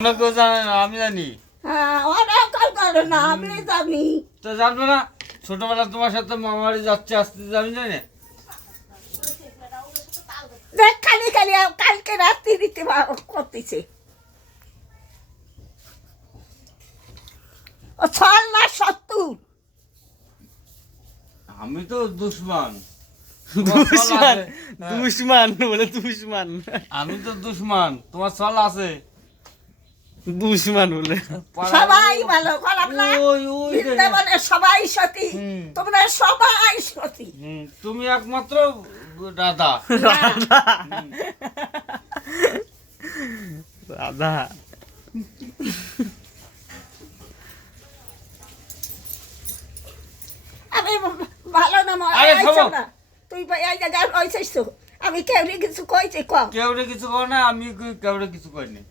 কেউ জানে না, আমি জানি। হ্যাঁ, ওরাও কাল করে না, আমি জানি। তো জানবো না, ছোটবেলা তোমার সাথে মামাবাড়ি যাচ্ছে আসতে আমি জানি না। দেখ খালি খালি কালকে রাত্রি দিতে করতেছে। ও 6,70,000। আমি তো দুশ্মন। দুশ্মন দুশ্মন বলে দুশ্মন আমি তো দুশ্মন, তোমার চল আছে। দুশ্মন বলে সবাই ভালো খারাপ না, ওই ওই দেখে। বৃন্দাবনে সবাই সতী, হুম। তোমরা সবাই সতী। তুমি একমাত্র দাদা। রাধা আমি ভালো না আরে থামো। না, তুই এই জায়গায় রয়েছিস তো, আমি কেউ কিছু কইছি ক। কেউ কিছু করে না, আমি কেউ কিছু করিনি।